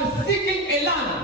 are seeking a land,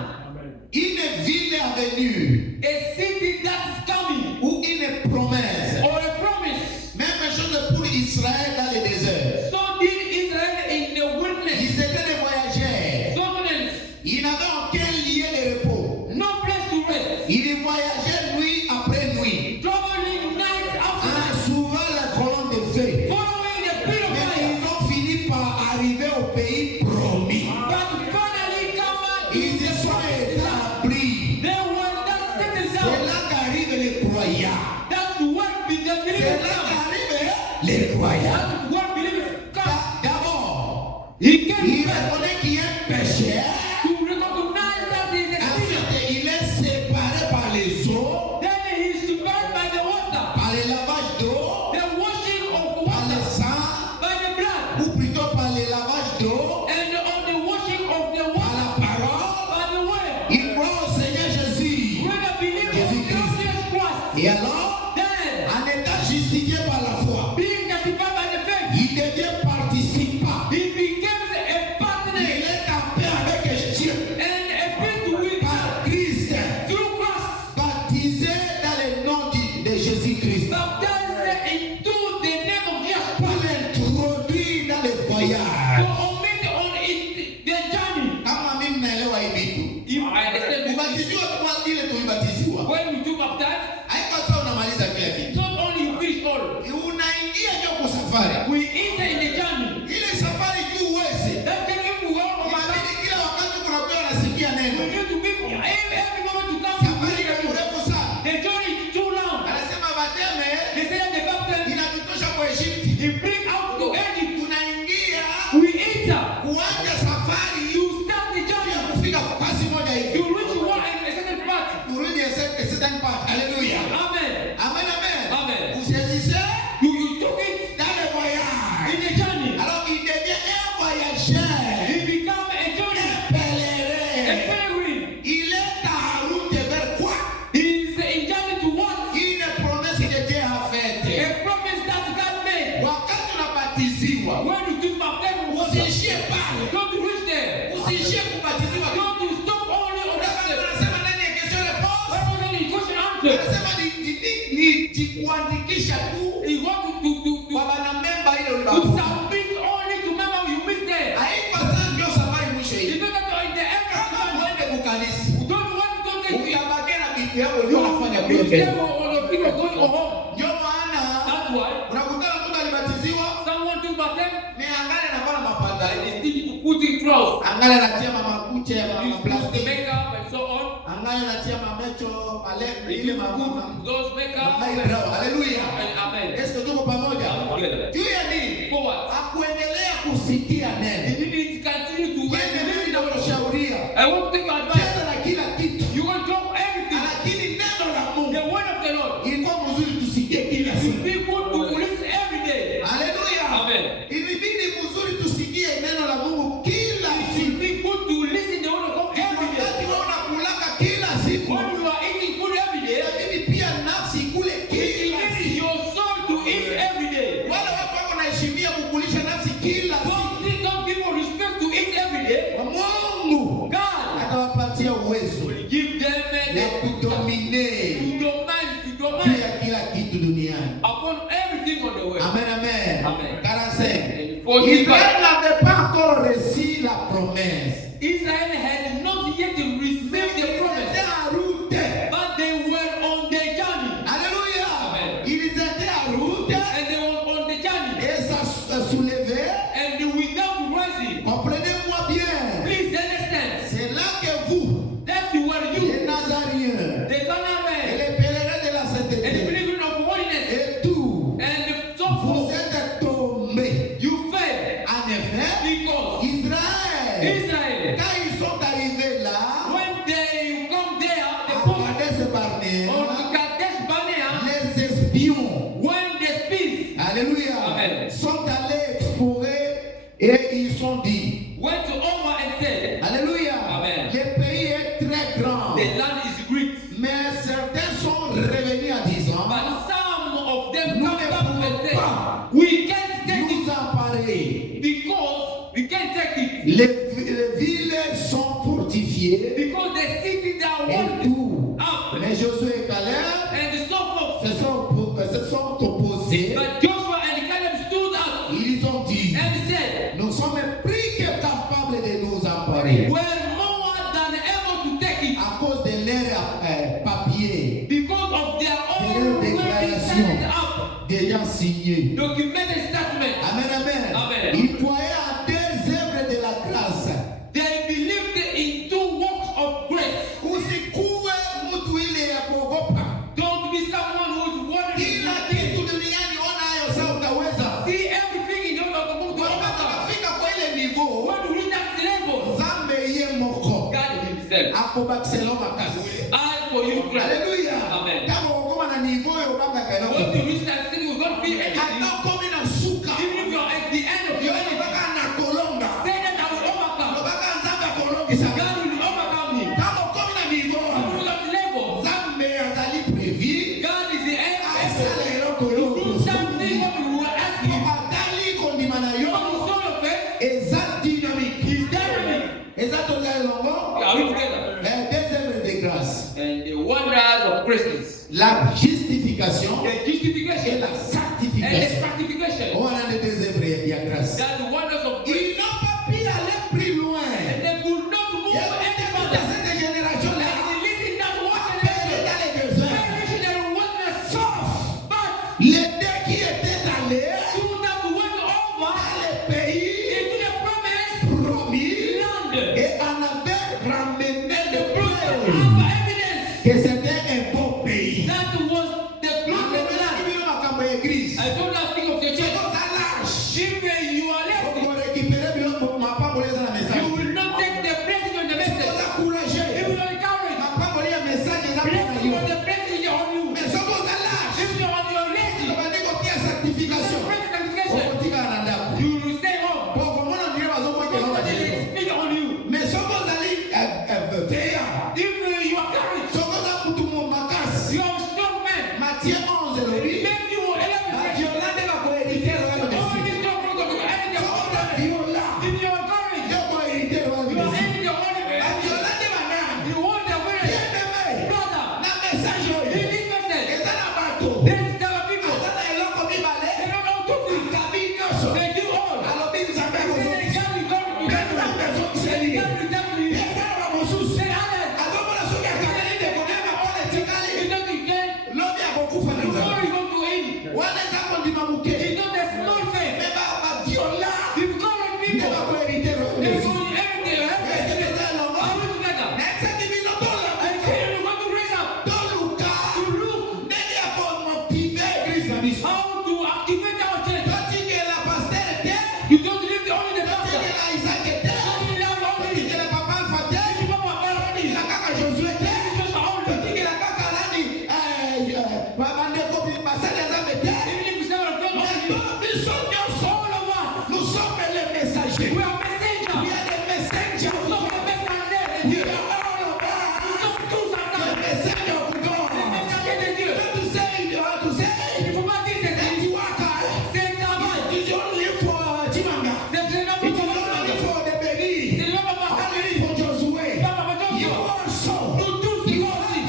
une ville à venir, a city that is coming, ou une promesse. or a promise. Même chose pour Israël dans le désert. So did Israel in the wilderness. Ils étaient des voyageurs. Somnolence, Ils n'avaient aucun lieu de repos. no place to rest. Ils voyageaient nuit après nuit, Traveling night after en night, souvent la colonne de feu. following the pit of Mais fire. ils ont fini par arriver au pays promis. But finally come out Ils to se the sont promised land. établis. They were that settled C'est down. là qu'arrivent les croyants. That's what the C'est believers là come. qu'arrivent les croyants. That's what believers come. D'abord, He came il first reconnaît qu'il y a un pécheur. to recognize that he is a sinner. Ensuite, il est séparé par les eaux, Then he is separated by the water, par le lavage d'eau, the washing of par le water, sang, by the blood, ou plutôt par le lavage d'eau, and on the washing of the par water, la parole. by the word. Il croit au Seigneur Jésus. When a believer of Jesus Christ, Et alors, then en étant justifié par la foi, being justified by the faith, il devient participant. he becomes a Il partner est en paix avec Dieu and a priest with par Christ, through Christ, baptisé dans le nom de Jésus-Christ, baptized into the name of Jesus pour Christ, l'introduire dans le to voyage. omit on it the journey. Kama mimi naelewa hii vitu. If I understand this, Kubatiziwa kwa ile tulibatiziwa. when we do baptize, Haiko sawa unamaliza kila kitu. not only you finish all, Unaingia ndio kwa safari. we enter in the journey. Ile safari juu uweze. That can if we go on our Inabidi kila wakati kunakuwa nasikia we neno. need to be every moment to come Safari ni to mrefu sana. the journey is too long. Anasema bateme They say that the baptism inatutosha kwa Egypti. he bring out to Egypt. Tunaingia We enter kuanza safari to start the ya journey kufika fasi moja to hivi. reach one and a certain part. Turudi a certain part. Hallelujah. Amen. Amen, amen. Amen. Usianzishe You took it dans le voyage. in the journey. Alors il devient un voyageur, He become a journey, un a pèlerin. pilgrim. Il est en route vers quoi? He is in journey to what? Une promesse que Dieu a faite. A promise that God made. Wakati unabatiziwa, When you do baptism, usiishie pale. don't reach there. Usiishie kubatiziwa. Don't you stop only on that step. Anasema ndani ya question réponse. What was any question answer? Anasema ni kuandikisha tu He want kwa wanamemba ile to ulibakuta. submit only to remember you missed there. Haiko sana ndio safari mwisho You hii. know that in the end of the Kama journey, uende kukanisa, don't want to get utabakia na vitu yako ndio unafanya kule you mbele. stay on your feet or going home. Ndio maana That's why unakutana mtu alibatiziwa, someone do baptism ni angalia anavaa mapanda. and they still to put in clothes. Angalia anatia makucha ya You put the plastiki. makeup and so on. Angalia anatia mamecho ile You mama. put those makeup. Haleluya. And amen. Yesu tuko pamoja. Together. Juu ya nini? Forward. Akuendelea kusikia neno. You need to continue to wait. Yeye mimi nakushauria. I want to take your advice. Cheza na kila kitu. You can drop everything. Lakini neno la The Mungu word of the Lord. ilikuwa mzuri tusikie kila You siku. be good to listen every day. Haleluya. Amen. Ilibidi mzuri tusikie neno la Mungu kila You siku. be good to listen the word of God every day. Wakati wewe unakulaka kila siku. When you are eating food every day, Inabidi pia nafsi ikule it kila needs siku. your soul to eat every day. Wale watu wako naheshimia kukulisha nafsi kila siku. Don't people respect to eat every day. Mungu God atawapatia uwezo will give them ya kudomine to juu domain ya kila kitu duniani. upon everything on the way. Amen, amen. Amen. 45. For Israël n'avait pas encore reçu la promesse. Israel had not yet received the Ils promise, étaient en route. but they were on their journey. Alléluia. Amen. Ils étaient en route And they were on the journey. et ça soulevait. And without rising, Comprenez-moi bien. please understand C'est là que vous, that you were you, les Nazariens, the et Canaanites, les pèlerins de la and the sainteté, pilgrim of holiness, et tout, and so vous forth. êtes tombés. You failed En effet, because Israël, Israel, quand ils sont arrivés là, when they come there, the à people Kadesh Barnea, on Kadesh Barnea, les espions, when they speak, alléluia, Amen. sont allés explorer et ils sont dit, went over and said, alléluia, Amen. le pays est très grand, the land is great. mais certains sont revenus en disant, But some of them Nous come ne back and pouvons say, pas we can't take nous it emparer. because we can't take it. Les villes sont fortifiés Because the cities that are et walled tout. up, Mais Josué et Caleb and so forth. se sont opposés. But Joshua and Caleb stood up Ils ont dit, and said, nous sommes plus que capables de nous emparer we're more than able to take it à cause de leur papier because of their de own leur way déclaration set up, déjà signée. documented statement. Amen, amen. Amen. Ils croyaient à deux œuvres de la grâce. They believed in two works of grace. Usikuwe mtu ile ya kuogopa. Don't be someone who's wondering. Kila kitu duniani ona hayo sasa utaweza. See everything in your life. Wakati unafika kwa ile niveau, When you reach that level, Nzambe ye moko. God himself. Akobakisela makasi. I for you, Christ. Haleluya. Amen. Kama ukoma na niveau yo baba kaela. When you reach that thing, you're going to feel anything. Hata komi na suka. Even if you're at the end of your Yo life, baka na kolonga. say that I will overcome. Baka Nzambe kolongi sana. God will overcome me. Kama komi na niveau. When you reach that level, Nzambe azali previ. God is the end. Asala eloko Do yo. something what you will ask him. Atali kondima na yo. When you show your faith, Eza dynamique. he's dynamic. Eza toza elongo. Are we together? Deux œuvres de grâce. And the wonders of Christians. La justification The et justification la and the sanctification. sanctification. On a les deux œuvres de grâce. That's the wonders of grace. Ils n'ont pas pu aller plus loin. And they could not move Il y a any des further. cette génération-là. And they listen that one Appelés dans les besoins. missionary wonders. Sauf But les deux qui étaient allés you that went over dans les pays into the promised promis land. et en avaient ramené The le proof preuve of evidence que c'était un bon pays. that was the proof of the land. I don't know think of the church. If you are left, you will not take the blessing of the message. You will not encourage. Blessing of the blessing on you. If you are on your lazy, you will stay home. Because they speak on you. If you are courage, you are a strong man. Matthieu 11 lobby, Make you 11 seconds. All this strong man will be ending your own life. If you are courage, you are ending your own life. You want the way. Brother, in this message, there are people. They don't know two things. They do all. They say they can't be going to them. They can't be telling you. Then others, it doesn't get. Before you go to him, it's not a small thing. If God and people, they're going everything. Are we together? And then you want to raise up to look how to activate our church. You don't believe only the pastor. You don't love only the people of God only. Just only. Even if we say we're God only, all of us, we are messengers. We are the messengers. We are all of us. Nous sommes tous ensemble. Les messagers de Dieu. Il ne faut pas dire c'est un travail. C'est vraiment pour c'est le même pour Josué. Nous tous nous aussi.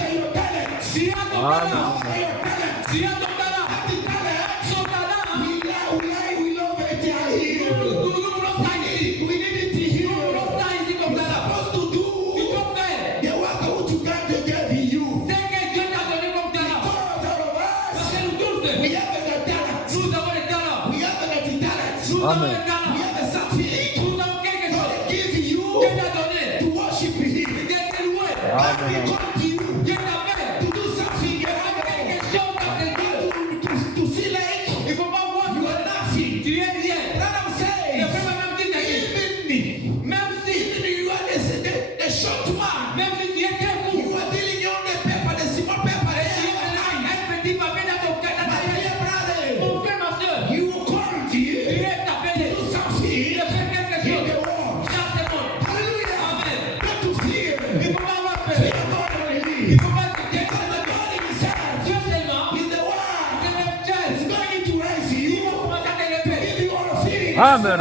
Si à ton talent, si à ton talent, son talent, nous voulons ça ici. Nous voulons ça ici comme talent. Tu dois faire ce que Dieu t'a donné comme talent. Parce que nous tous, nous avons les talents. Nous avons les talents. Nous avons quelque chose. Dieu t'a donné. Dieu t'a loué. Dieu t'a fait. Quelque chose dans tes yeux. Il ne faut pas voir que tu es rien. Le frère m'a même dit ceci. Même si tu es très court, et tu es un petit papier dans ton cœur, mon frère, ma soeur, tu es appelé. Il a fait quelque chose. Chaque seconde. Amen. Il ne faut pas avoir peur. Il ne faut pas te dire. Dieu seulement, c'est le church. Il va commencer à t'élever. Amen.